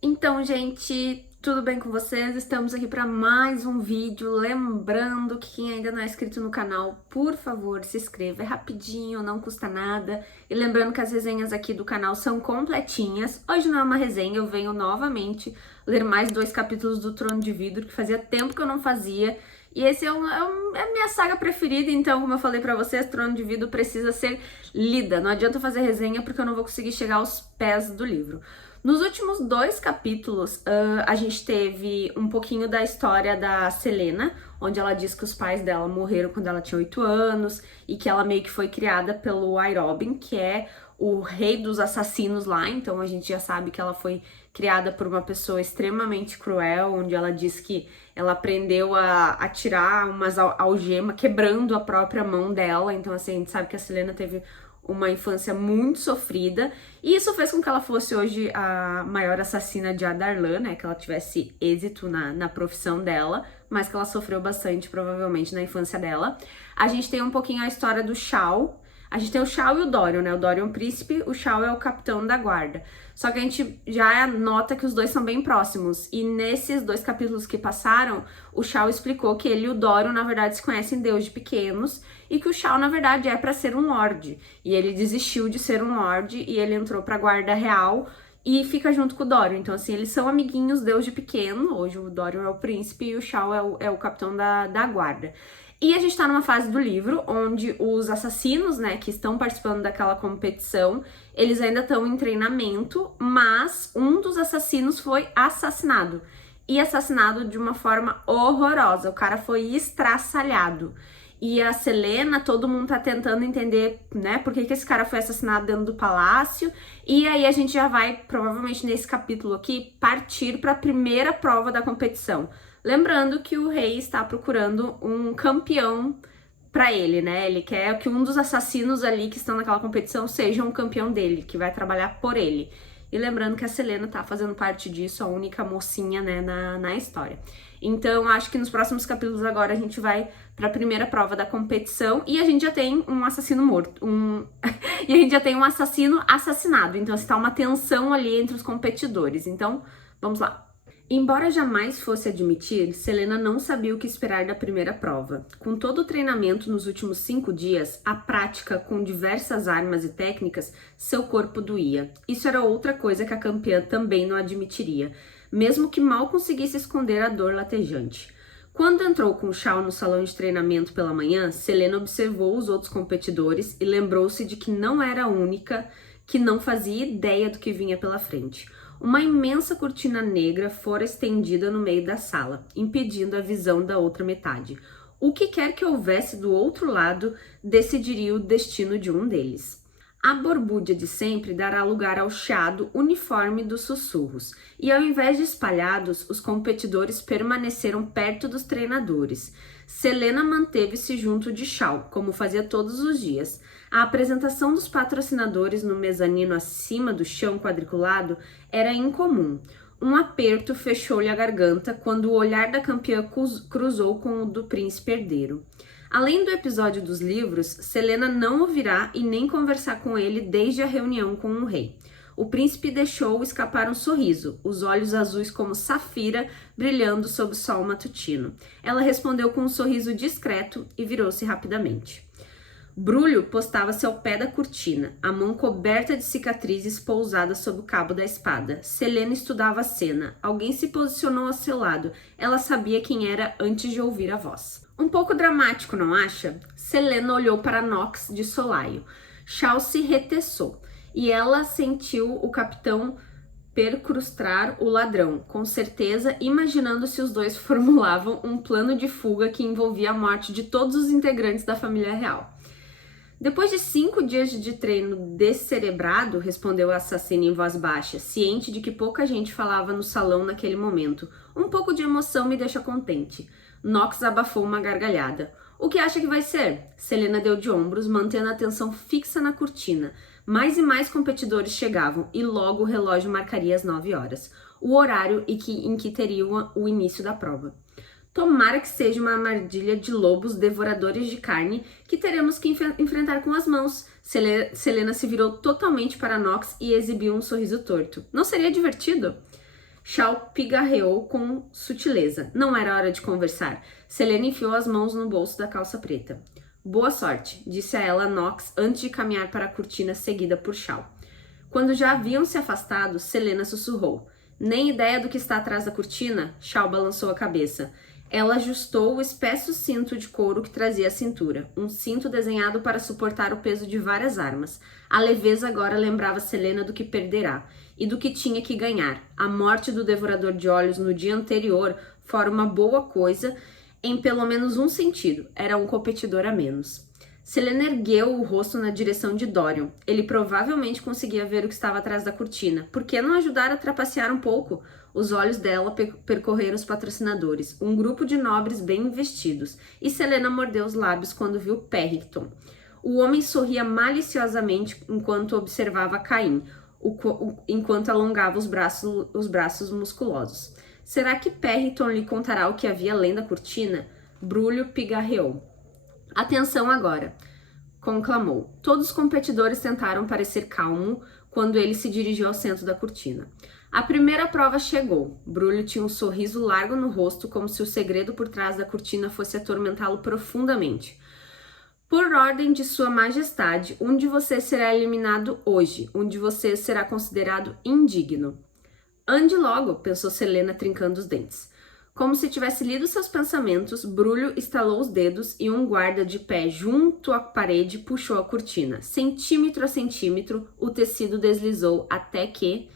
Então, gente, tudo bem com vocês? Estamos aqui para mais um vídeo. Lembrando que quem ainda não é inscrito no canal, por favor, se inscreva. É rapidinho, não custa nada. E lembrando que as resenhas aqui do canal são completinhas. Hoje não é uma resenha, eu venho novamente ler mais 2 capítulos do Trono de Vidro, que fazia tempo que eu não fazia. E esse é a minha saga preferida, então, como eu falei pra vocês, Trono de Vidro precisa ser lida. Não adianta fazer resenha porque eu não vou conseguir chegar aos pés do livro. Nos últimos 2 capítulos, a gente teve um pouquinho da história da Celaena, onde ela diz que os pais dela morreram quando ela tinha 8 anos e que ela meio que foi criada pelo Iroben, que é o rei dos assassinos lá. Então a gente já sabe que ela foi criada por uma pessoa extremamente cruel, onde ela diz que ela aprendeu a tirar umas algemas, quebrando a própria mão dela. Então assim, a gente sabe que a Celaena teve uma infância muito sofrida, e isso fez com que ela fosse hoje a maior assassina de Adarlan, né, que ela tivesse êxito na profissão dela, mas que ela sofreu bastante, provavelmente, na infância dela. A gente tem um pouquinho a história do Shao. A gente tem o Shao e o Dorion, né? O Dorion é o príncipe, o Shao é o capitão da guarda. Só que a gente já nota que os dois são bem próximos. E nesses 2 capítulos que passaram, o Shao explicou que ele e o Dorion, na verdade, se conhecem desde pequenos. E que o Shao, na verdade, é pra ser um lorde. E ele desistiu de ser um lorde e ele entrou pra guarda real e fica junto com o Dorion. Então, assim, eles são amiguinhos desde pequeno. Hoje o Dorion é o príncipe e o Shao é o capitão da guarda. E a gente tá numa fase do livro onde os assassinos, né, que estão participando daquela competição, eles ainda estão em treinamento, mas um dos assassinos foi assassinado. E assassinado de uma forma horrorosa. O cara foi estraçalhado. E a Celaena, todo mundo tá tentando entender, né, por que esse cara foi assassinado dentro do palácio. E aí a gente já vai, provavelmente nesse capítulo aqui, partir para a primeira prova da competição. Lembrando que o rei está procurando um campeão para ele, né? Ele quer que um dos assassinos ali que estão naquela competição seja um campeão dele, que vai trabalhar por ele. E lembrando que a Celaena tá fazendo parte disso, a única mocinha, né, na história. Então, acho que nos próximos capítulos agora a gente vai pra primeira prova da competição e a gente já tem um assassino morto, e a gente já tem um assassino assassinado. Então, está uma tensão ali entre os competidores. Então, vamos lá. Embora jamais fosse admitir, Celaena não sabia o que esperar da primeira prova. Com todo o treinamento nos últimos 5 dias, a prática com diversas armas e técnicas, seu corpo doía. Isso era outra coisa que a campeã também não admitiria, mesmo que mal conseguisse esconder a dor latejante. Quando entrou com o Shao no salão de treinamento pela manhã, Celaena observou os outros competidores e lembrou-se de que não era a única que não fazia ideia do que vinha pela frente. Uma imensa cortina negra fora estendida no meio da sala, impedindo a visão da outra metade. O que quer que houvesse do outro lado decidiria o destino de um deles. A borbúdia de sempre dará lugar ao chiado uniforme dos sussurros, e ao invés de espalhados, os competidores permaneceram perto dos treinadores. Celaena manteve-se junto de Shao, como fazia todos os dias. A apresentação dos patrocinadores no mezanino acima do chão quadriculado era incomum. Um aperto fechou-lhe a garganta quando o olhar da campeã cruzou com o do príncipe herdeiro. Além do episódio dos livros, Celaena não o virá e nem conversar com ele desde a reunião com o rei. O príncipe deixou escapar um sorriso, os olhos azuis como safira brilhando sob o sol matutino. Ela respondeu com um sorriso discreto e virou-se rapidamente. Brulho postava-se ao pé da cortina, a mão coberta de cicatrizes pousada sob o cabo da espada. Celaena estudava a cena. Alguém se posicionou ao seu lado. Ela sabia quem era antes de ouvir a voz. Um pouco dramático, não acha? Celaena olhou para Nox de solaio. Shao se reteçou, e ela sentiu o capitão percrustar o ladrão, com certeza imaginando se os dois formulavam um plano de fuga que envolvia a morte de todos os integrantes da família real. Depois de 5 dias de treino descerebrado, respondeu a assassina em voz baixa, ciente de que pouca gente falava no salão naquele momento. Um pouco de emoção me deixa contente. Nox abafou uma gargalhada. O que acha que vai ser? Celaena deu de ombros, mantendo a atenção fixa na cortina. Mais e mais competidores chegavam, e logo o relógio marcaria as 9 horas, o horário em que teriam o início da prova. Tomara que seja uma armadilha de lobos devoradores de carne que teremos que enfrentar com as mãos. Celaena se virou totalmente para Nox e exibiu um sorriso torto. Não seria divertido? Shao pigarreou com sutileza. Não era hora de conversar. Selena enfiou as mãos no bolso da calça preta. Boa sorte, disse a ela Nox antes de caminhar para a cortina seguida por Shao. Quando já haviam se afastado, Selena sussurrou. Nem ideia do que está atrás da cortina? Shao balançou a cabeça. Ela ajustou o espesso cinto de couro que trazia à cintura, um cinto desenhado para suportar o peso de várias armas. A leveza agora lembrava Selena do que perderá e do que tinha que ganhar. A morte do Devorador de Olhos no dia anterior fora uma boa coisa em pelo menos um sentido. Era um competidor a menos. Selena ergueu o rosto na direção de Dorian. Ele provavelmente conseguia ver o que estava atrás da cortina. Por que não ajudar a trapacear um pouco? Os olhos dela percorreram os patrocinadores, um grupo de nobres bem vestidos, e Selena mordeu os lábios quando viu Perrington. O homem sorria maliciosamente enquanto observava Caim, enquanto alongava os braços musculosos. Será que Perrington lhe contará o que havia além da cortina? Brulho pigarreou. Atenção agora, conclamou. Todos os competidores tentaram parecer calmo quando ele se dirigiu ao centro da cortina. A primeira prova chegou. Brulho tinha um sorriso largo no rosto, como se o segredo por trás da cortina fosse atormentá-lo profundamente. Por ordem de Sua Majestade, um de vocês será eliminado hoje. Um de vocês será considerado indigno. Ande logo, pensou Selena, trincando os dentes. Como se tivesse lido seus pensamentos, Brulho estalou os dedos e um guarda de pé junto à parede puxou a cortina. Centímetro a centímetro, o tecido deslizou até que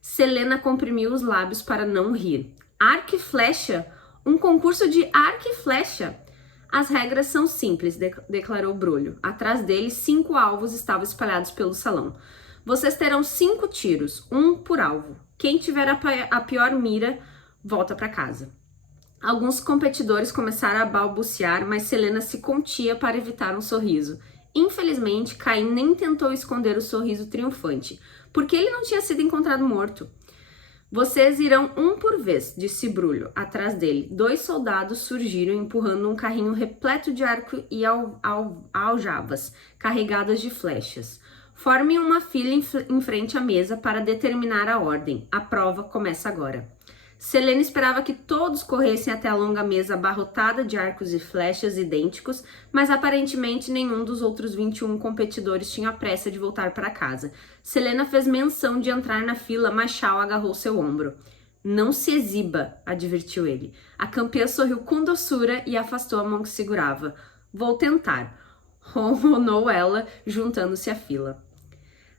Selena comprimiu os lábios para não rir. Arco e flecha? Um concurso de arco e flecha? As regras são simples, declarou Brulho. Atrás dele, 5 alvos estavam espalhados pelo salão. Vocês terão 5 tiros, um por alvo. Quem tiver a pior mira, volta para casa. Alguns competidores começaram a balbuciar, mas Selena se contia para evitar um sorriso. Infelizmente, Caim nem tentou esconder o sorriso triunfante, porque ele não tinha sido encontrado morto. Vocês irão um por vez, disse Brulho. Atrás dele, 2 soldados surgiram empurrando um carrinho repleto de arco e aljavas, carregadas de flechas. Formem uma fila em frente à mesa para determinar a ordem. A prova começa agora. Selena esperava que todos corressem até a longa mesa abarrotada de arcos e flechas idênticos, mas aparentemente nenhum dos outros 21 competidores tinha pressa de voltar para casa. Selena fez menção de entrar na fila, mas Shao agarrou seu ombro. Não se exiba, advertiu ele. A campeã sorriu com doçura e afastou a mão que segurava. Vou tentar, ronronou ela, juntando-se à fila.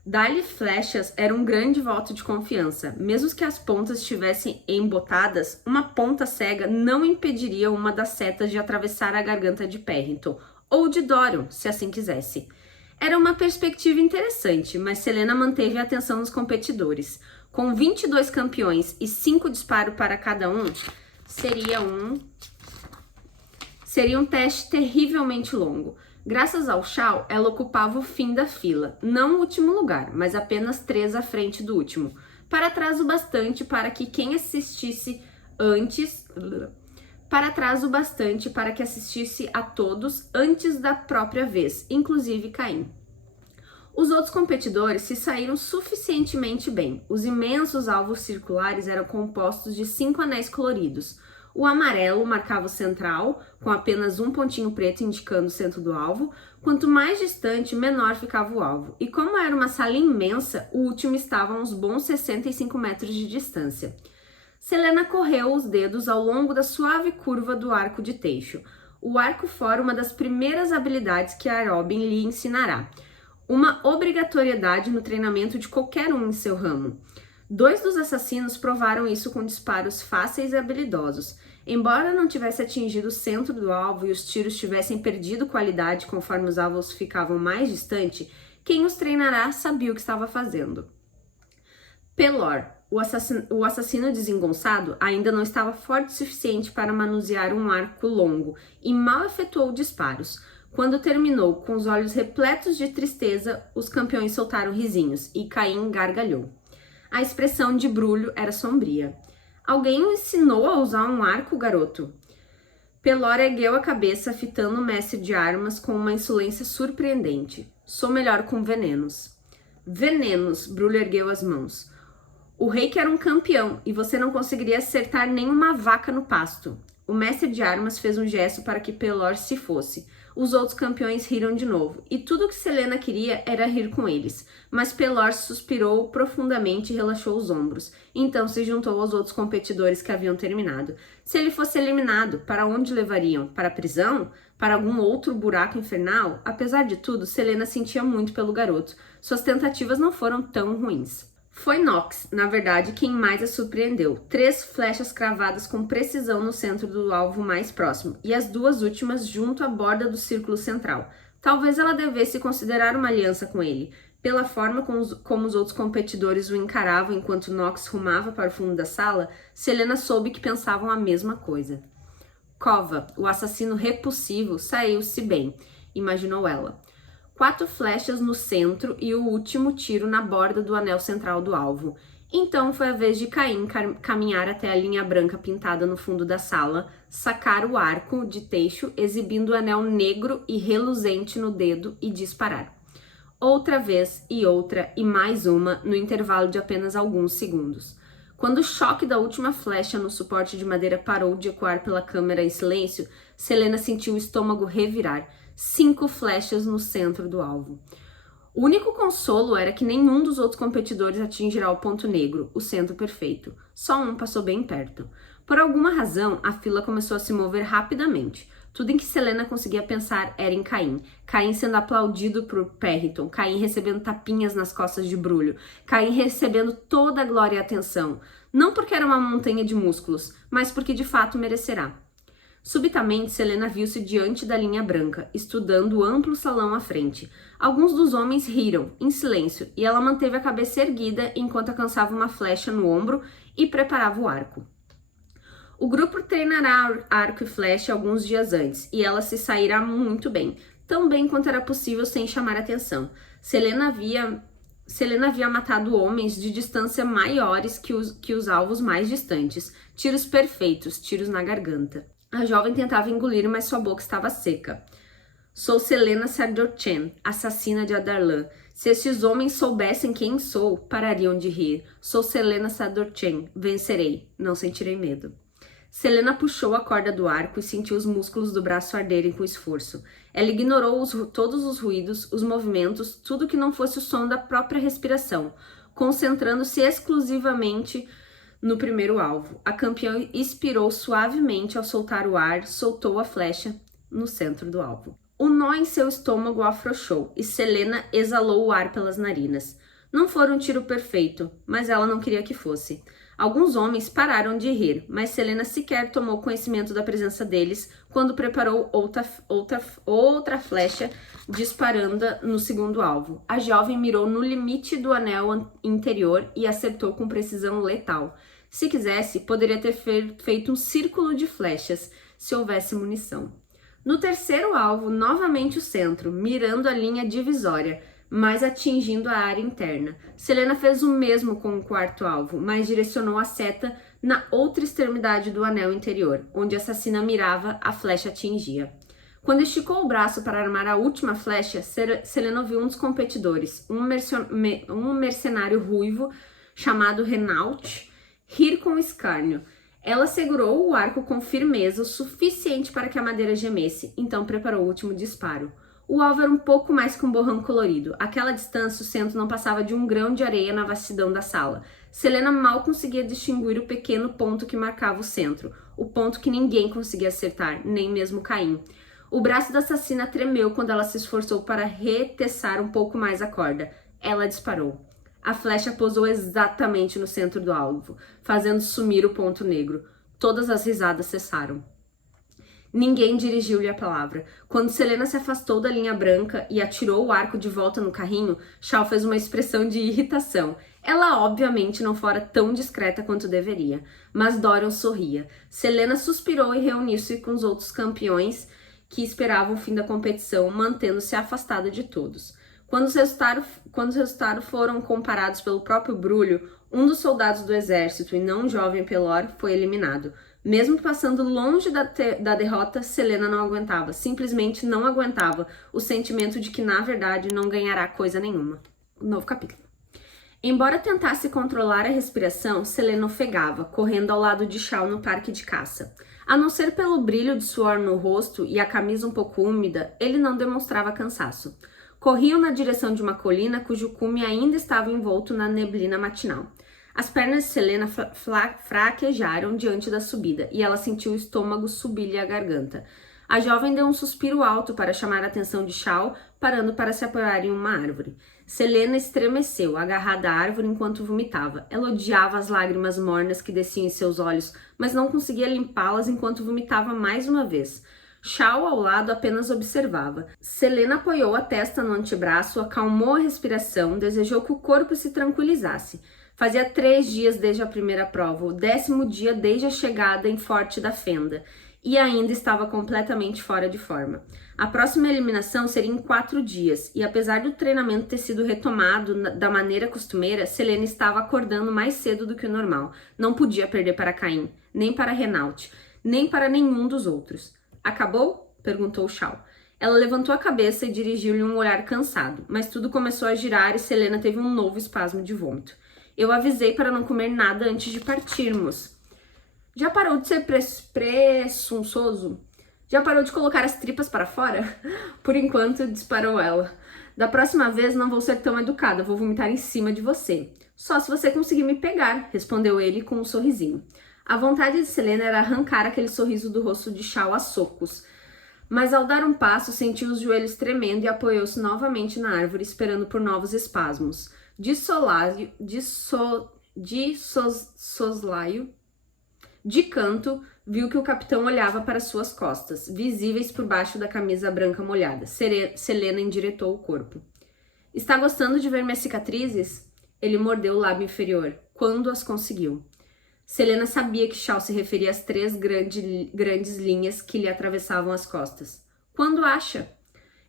Dar-lhe flechas era um grande voto de confiança. Mesmo que as pontas estivessem embotadas, uma ponta cega não impediria uma das setas de atravessar a garganta de Perrington, ou de Dorian, se assim quisesse. Era uma perspectiva interessante, mas Selena manteve a atenção dos competidores. Com 22 campeões e 5 disparos para cada um, seria um teste terrivelmente longo. Graças ao Shao, ela ocupava o fim da fila, não o último lugar, mas apenas 3 à frente do último, para trás o bastante para que assistisse a todos antes da própria vez, inclusive Caim. Os outros competidores se saíram suficientemente bem. Os imensos alvos circulares eram compostos de 5 anéis coloridos. O amarelo marcava o central, com apenas um pontinho preto indicando o centro do alvo. Quanto mais distante, menor ficava o alvo. E como era uma sala imensa, o último estava a uns bons 65 metros de distância. Selena correu os dedos ao longo da suave curva do arco de teixo. O arco fora uma das primeiras habilidades que a Robin lhe ensinará. Uma obrigatoriedade no treinamento de qualquer um em seu ramo. 2 dos assassinos provaram isso com disparos fáceis e habilidosos. Embora não tivesse atingido o centro do alvo e os tiros tivessem perdido qualidade conforme os alvos ficavam mais distantes, quem os treinará sabia o que estava fazendo. Pelor, o assassino desengonçado, ainda não estava forte o suficiente para manusear um arco longo e mal efetuou disparos. Quando terminou, com os olhos repletos de tristeza, os campeões soltaram risinhos e Caim gargalhou. A expressão de Brulho era sombria. Alguém o ensinou a usar um arco, garoto? Pelor ergueu a cabeça, fitando o mestre de armas com uma insolência surpreendente. Sou melhor com venenos. Venenos, Brulho ergueu as mãos. O rei quer um campeão e você não conseguiria acertar nenhuma vaca no pasto. O mestre de armas fez um gesto para que Pelor se fosse. Os outros campeões riram de novo, e tudo o que Selena queria era rir com eles. Mas Pelor suspirou profundamente e relaxou os ombros. Então se juntou aos outros competidores que haviam terminado. Se ele fosse eliminado, para onde levariam? Para a prisão? Para algum outro buraco infernal? Apesar de tudo, Selena sentia muito pelo garoto. Suas tentativas não foram tão ruins. Foi Nox, na verdade, quem mais a surpreendeu. 3 flechas cravadas com precisão no centro do alvo mais próximo, e as 2 últimas junto à borda do círculo central. Talvez ela devesse considerar uma aliança com ele. Pela forma como os outros competidores o encaravam enquanto Nox rumava para o fundo da sala, Selena soube que pensavam a mesma coisa. Kova, o assassino repulsivo, saiu-se bem, imaginou ela. 4 flechas no centro e o último tiro na borda do anel central do alvo. Então foi a vez de Caim caminhar até a linha branca pintada no fundo da sala, sacar o arco de teixo, exibindo o anel negro e reluzente no dedo e disparar. Outra vez e outra e mais uma no intervalo de apenas alguns segundos. Quando o choque da última flecha no suporte de madeira parou de ecoar pela câmera em silêncio, Selena sentiu o estômago revirar. 5 flechas no centro do alvo. O único consolo era que nenhum dos outros competidores atingirá o ponto negro, o centro perfeito. Só um passou bem perto. Por alguma razão, a fila começou a se mover rapidamente. Tudo em que Selena conseguia pensar era em Caim. Caim sendo aplaudido por Perriton, Caim recebendo tapinhas nas costas de Brulho, Caim recebendo toda a glória e atenção. Não porque era uma montanha de músculos, mas porque de fato merecerá. Subitamente, Selena viu-se diante da linha branca, estudando o amplo salão à frente. Alguns dos homens riram, em silêncio, e ela manteve a cabeça erguida enquanto alcançava uma flecha no ombro e preparava o arco. O grupo treinará arco e flecha alguns dias antes, e ela se sairá muito bem, tão bem quanto era possível sem chamar atenção. Selena havia matado homens de distância maiores que os alvos mais distantes. Tiros perfeitos, tiros na garganta. A jovem tentava engolir, mas sua boca estava seca. Sou Selena Sardorchen, assassina de Adarlan. Se estes homens soubessem quem sou, parariam de rir. Sou Selena Sardorchen, vencerei, não sentirei medo. Selena puxou a corda do arco e sentiu os músculos do braço arderem com esforço. Ela ignorou todos os ruídos, os movimentos, tudo que não fosse o som da própria respiração, concentrando-se exclusivamente no primeiro alvo. A campeã expirou suavemente ao soltar o ar, soltou a flecha no centro do alvo. O nó em seu estômago afrouxou e Selena exalou o ar pelas narinas. Não foi um tiro perfeito, mas ela não queria que fosse. Alguns homens pararam de rir, mas Selena sequer tomou conhecimento da presença deles quando preparou outra flecha disparando no segundo alvo. A jovem mirou no limite do anel interior e acertou com precisão letal. Se quisesse, poderia ter feito um círculo de flechas, se houvesse munição. No terceiro alvo, novamente o centro, mirando a linha divisória, mas atingindo a área interna. Selena fez o mesmo com o quarto alvo, mas direcionou a seta na outra extremidade do anel interior, onde a assassina mirava, a flecha atingia. Quando esticou o braço para armar a última flecha, Selena viu um dos competidores, um mercenário ruivo chamado Renault, rir com escárnio. Ela segurou o arco com firmeza o suficiente para que a madeira gemesse, então preparou o último disparo. O alvo era um pouco mais que um borrão colorido. Àquela distância, o centro não passava de um grão de areia na vastidão da sala. Selena mal conseguia distinguir o pequeno ponto que marcava o centro, o ponto que ninguém conseguia acertar, nem mesmo Caim. O braço da assassina tremeu quando ela se esforçou para reteçar um pouco mais a corda. Ela disparou. A flecha pousou exatamente no centro do alvo, fazendo sumir o ponto negro. Todas as risadas cessaram. Ninguém dirigiu-lhe a palavra. Quando Selena se afastou da linha branca e atirou o arco de volta no carrinho, Shao fez uma expressão de irritação. Ela obviamente não fora tão discreta quanto deveria, mas Dorian sorria. Selena suspirou e reuniu-se com os outros campeões que esperavam o fim da competição, mantendo-se afastada de todos. Quando os resultados foram comparados pelo próprio Brulho, um dos soldados do exército, e não um jovem Pelor, foi eliminado. Mesmo passando longe da derrota, Selena não aguentava, simplesmente não aguentava o sentimento de que, na verdade, não ganhará coisa nenhuma. Novo capítulo. Embora tentasse controlar a respiração, Selena ofegava, correndo ao lado de Shao no parque de caça. A não ser pelo brilho de suor no rosto e a camisa um pouco úmida, ele não demonstrava cansaço. Corriam na direção de uma colina cujo cume ainda estava envolto na neblina matinal. As pernas de Selena fraquejaram diante da subida e ela sentiu o estômago subir-lhe a garganta. A jovem deu um suspiro alto para chamar a atenção de Shao, parando para se apoiar em uma árvore. Selena estremeceu, agarrada à árvore enquanto vomitava. Ela odiava as lágrimas mornas que desciam em seus olhos, mas não conseguia limpá-las enquanto vomitava mais uma vez. Shao, ao lado, apenas observava. Selena apoiou a testa no antebraço, acalmou a respiração, desejou que o corpo se tranquilizasse. Fazia 3 dias desde a primeira prova, o 10º dia desde a chegada em Forte da Fenda, e ainda estava completamente fora de forma. A próxima eliminação seria em 4 dias, e apesar do treinamento ter sido retomado da maneira costumeira, Selena estava acordando mais cedo do que o normal. Não podia perder para Caim, nem para Renault, nem para nenhum dos outros. Acabou? Perguntou Shao. Ela levantou a cabeça e dirigiu-lhe um olhar cansado, mas tudo começou a girar e Selena teve um novo espasmo de vômito. Eu avisei para não comer nada antes de partirmos. Já parou de ser presunçoso? Já parou de colocar as tripas para fora? Por enquanto, disparou ela. Da próxima vez não vou ser tão educada, vou vomitar em cima de você. Só se você conseguir me pegar, respondeu ele com um sorrisinho. A vontade de Selena era arrancar aquele sorriso do rosto de Shao a socos. Mas ao dar um passo, sentiu os joelhos tremendo e apoiou-se novamente na árvore, esperando por novos espasmos. De canto, viu que o capitão olhava para suas costas, visíveis por baixo da camisa branca molhada. Selena endireitou o corpo. Está gostando de ver minhas cicatrizes? Ele mordeu o lábio inferior, quando as conseguiu. Selena sabia que Shao se referia às 3 grandes linhas que lhe atravessavam as costas. Quando acha?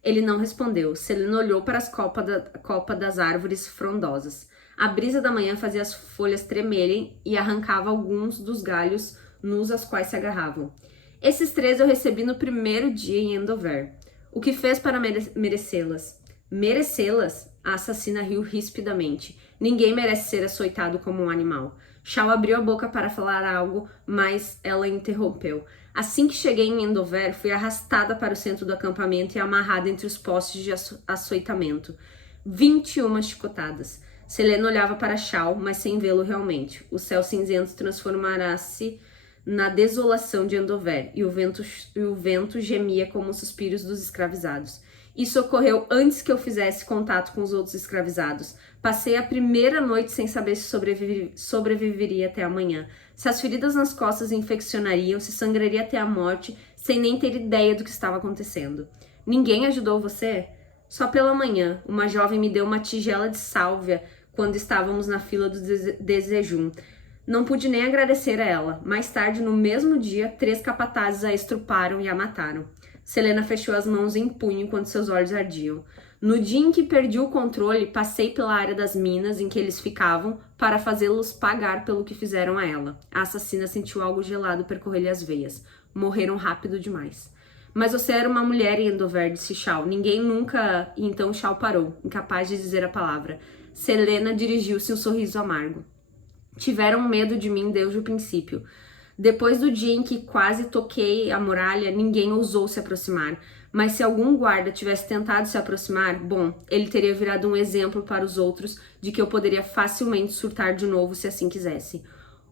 Ele não respondeu. Selena olhou para as copas das árvores frondosas. A brisa da manhã fazia as folhas tremerem e arrancava alguns dos galhos nus aos quais se agarravam. Esses 3 eu recebi no primeiro dia em Endover. O que fez para merecê-las? Merecê-las? A assassina riu rispidamente. Ninguém merece ser açoitado como um animal. Shao abriu a boca para falar algo, mas ela interrompeu. Assim que cheguei em Endover, fui arrastada para o centro do acampamento e amarrada entre os postes de açoitamento. 21 chicotadas. Selena olhava para Shao, mas sem vê-lo realmente. O céu cinzento transformará-se na desolação de Endover, e o vento gemia como os suspiros dos escravizados. Isso ocorreu antes que eu fizesse contato com os outros escravizados. Passei a primeira noite sem saber se sobreviveria até amanhã. Se as feridas nas costas infeccionariam, se sangraria até a morte, sem nem ter ideia do que estava acontecendo. Ninguém ajudou você? Só pela manhã, uma jovem me deu uma tigela de sálvia quando estávamos na fila do desejum. Não pude nem agradecer a ela. Mais tarde, no mesmo dia, 3 capatazes a estruparam e a mataram. Selena fechou as mãos em punho enquanto seus olhos ardiam. No dia em que perdi o controle, passei pela área das minas em que eles ficavam para fazê-los pagar pelo que fizeram a ela. A assassina sentiu algo gelado percorrer-lhe as veias. Morreram rápido demais. Mas você era uma mulher em Endover, disse Shao. Ninguém nunca... E então Shao parou, incapaz de dizer a palavra. Selena dirigiu-se um sorriso amargo. Tiveram medo de mim desde o princípio. Depois do dia em que quase toquei a muralha, ninguém ousou se aproximar. Mas se algum guarda tivesse tentado se aproximar, bom, ele teria virado um exemplo para os outros de que eu poderia facilmente surtar de novo se assim quisesse.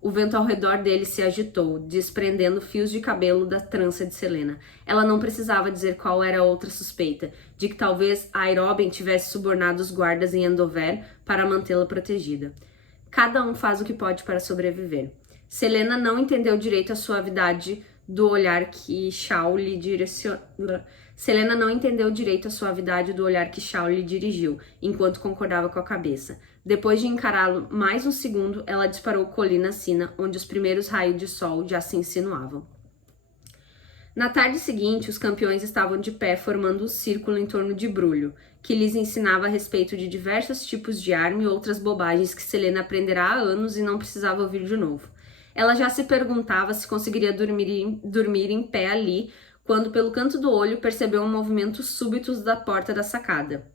O vento ao redor dele se agitou, desprendendo fios de cabelo da trança de Selena. Ela não precisava dizer qual era a outra suspeita, de que talvez Airoben tivesse subornado os guardas em Endover para mantê-la protegida. Cada um faz o que pode para sobreviver. Selena não entendeu direito a suavidade do olhar que Shao lhe dirigiu, enquanto concordava com a cabeça. Depois de encará-lo mais um segundo, ela disparou colina acima, onde os primeiros raios de sol já se insinuavam. Na tarde seguinte, os campeões estavam de pé formando um círculo em torno de Brulho, que lhes ensinava a respeito de diversos tipos de arma e outras bobagens que Selena aprendera há anos e não precisava ouvir de novo. Ela já se perguntava se conseguiria dormir em pé ali, quando pelo canto do olho percebeu um movimento súbito da porta da sacada.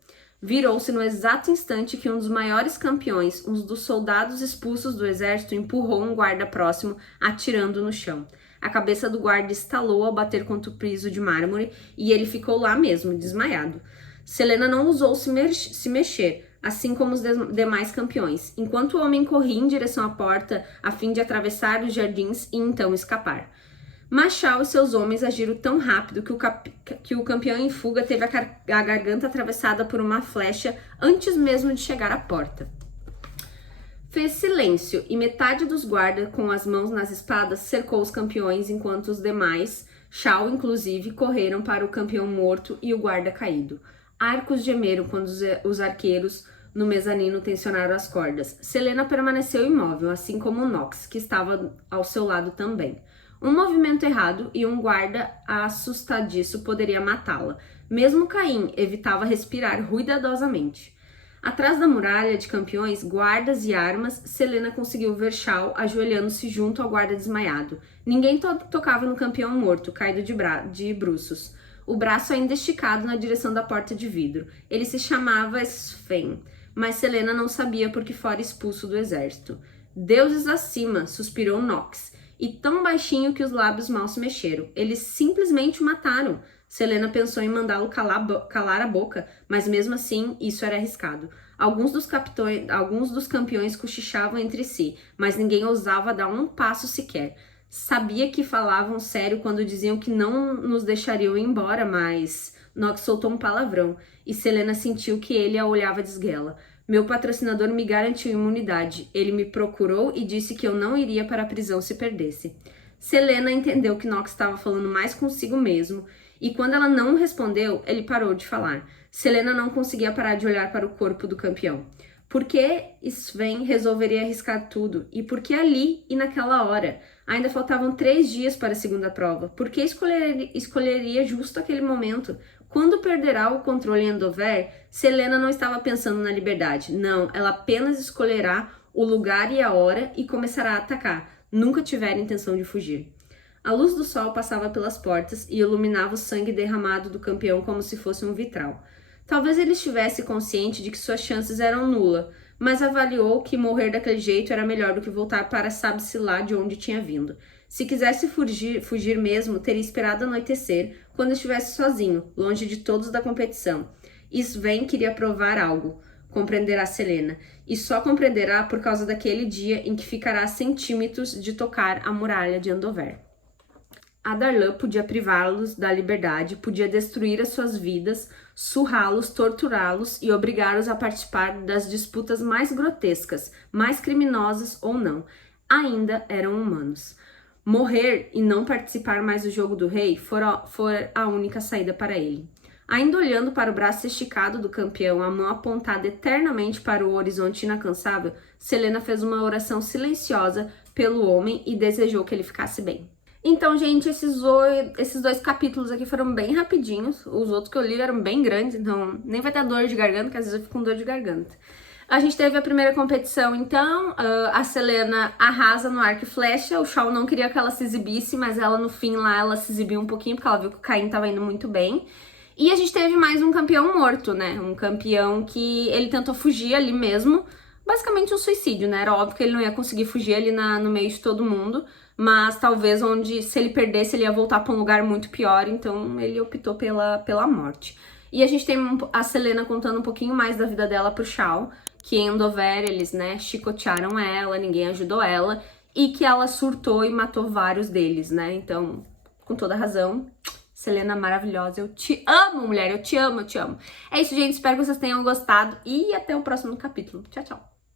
virou-se no exato instante que um dos maiores campeões, um dos soldados expulsos do exército, empurrou um guarda próximo, atirando no chão. A cabeça do guarda estalou ao bater contra o piso de mármore e ele ficou lá mesmo, desmaiado. Selena não ousou se mexer, assim como os demais campeões, enquanto o homem corria em direção à porta a fim de atravessar os jardins e então escapar. Mas Shao e seus homens agiram tão rápido que o campeão em fuga teve a garganta atravessada por uma flecha antes mesmo de chegar à porta. Fez silêncio e metade dos guardas, com as mãos nas espadas, cercou os campeões, enquanto os demais, Shao inclusive, correram para o campeão morto e o guarda caído. Arcos gemeram quando os arqueiros no mezanino tensionaram as cordas. Selena permaneceu imóvel, assim como Nox, que estava ao seu lado também. Um movimento errado e um guarda assustadiço poderia matá-la. Mesmo Caim evitava respirar ruidosamente. Atrás da muralha de campeões, guardas e armas, Selena conseguiu ver Shao ajoelhando-se junto ao guarda desmaiado. Ninguém tocava no campeão morto, caído de bruços. O braço ainda esticado na direção da porta de vidro. Ele se chamava Sven, mas Selena não sabia por que fora expulso do exército. Deuses acima, suspirou Nox, e tão baixinho que os lábios mal se mexeram. Eles simplesmente o mataram. Selena pensou em mandá-lo calar a boca, mas mesmo assim isso era arriscado. Alguns dos campeões cochichavam entre si, mas ninguém ousava dar um passo sequer. Sabia que falavam sério quando diziam que não nos deixariam ir embora, mas Nox soltou um palavrão e Selena sentiu que ele a olhava de esguela. Meu patrocinador me garantiu imunidade. Ele me procurou e disse que eu não iria para a prisão se perdesse. Selena entendeu que Nox estava falando mais consigo mesmo e quando ela não respondeu, ele parou de falar. Selena não conseguia parar de olhar para o corpo do campeão. Por que Sven resolveria arriscar tudo? E por que ali e naquela hora? Ainda faltavam 3 dias para a segunda prova. Por que escolheria justo aquele momento? Quando perderá o controle em Endover, Selena não estava pensando na liberdade. Não, ela apenas escolherá o lugar e a hora e começará a atacar. Nunca tivera intenção de fugir. A luz do sol passava pelas portas e iluminava o sangue derramado do campeão como se fosse um vitral. Talvez ele estivesse consciente de que suas chances eram nulas, mas avaliou que morrer daquele jeito era melhor do que voltar para sabe-se lá de onde tinha vindo. Se quisesse fugir mesmo, teria esperado anoitecer, quando estivesse sozinho, longe de todos da competição. Sven queria provar algo, compreenderá Selena, e só compreenderá por causa daquele dia em que ficará a centímetros de tocar a muralha de Endover. Adarlan podia privá-los da liberdade, podia destruir as suas vidas, surrá-los, torturá-los e obrigá-los a participar das disputas mais grotescas, mais criminosas ou não. Ainda eram humanos. Morrer e não participar mais do jogo do rei foi a única saída para ele. Ainda olhando para o braço esticado do campeão, a mão apontada eternamente para o horizonte inalcançável, Selena fez uma oração silenciosa pelo homem e desejou que ele ficasse bem. Então, gente, esses 2 capítulos aqui foram bem rapidinhos. Os outros que eu li eram bem grandes, então nem vai ter dor de garganta, que às vezes eu fico com dor de garganta. A gente teve a primeira competição, então, a Selena arrasa no arco e flecha. O Shao não queria que ela se exibisse, mas ela no fim lá, ela se exibiu um pouquinho, porque ela viu que o Caim tava indo muito bem. E a gente teve mais um campeão morto, né? Um campeão que ele tentou fugir ali mesmo. Basicamente um suicídio, né? Era óbvio que ele não ia conseguir fugir ali no meio de todo mundo. Mas talvez se ele perdesse, ele ia voltar para um lugar muito pior, então ele optou pela morte. E a gente tem a Selena contando um pouquinho mais da vida dela pro Shao, que em Endover eles, né, chicotearam ela, ninguém ajudou ela, e que ela surtou e matou vários deles, né? Então, com toda razão, Selena maravilhosa, eu te amo, mulher, eu te amo, eu te amo. É isso, gente, espero que vocês tenham gostado e até o próximo capítulo. Tchau, tchau.